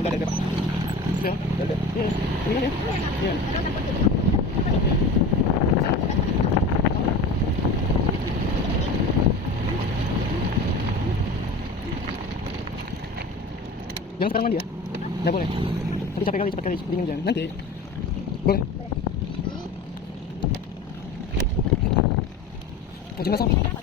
Oh, dali, diba? Yan. Dali. Yan. Tingnan yan. Yan. Jangan sekarang mandi ya? Nggak boleh. Nanti capek kali, cepat kali dingin jangan. Nanti. Boleh. Macam mana?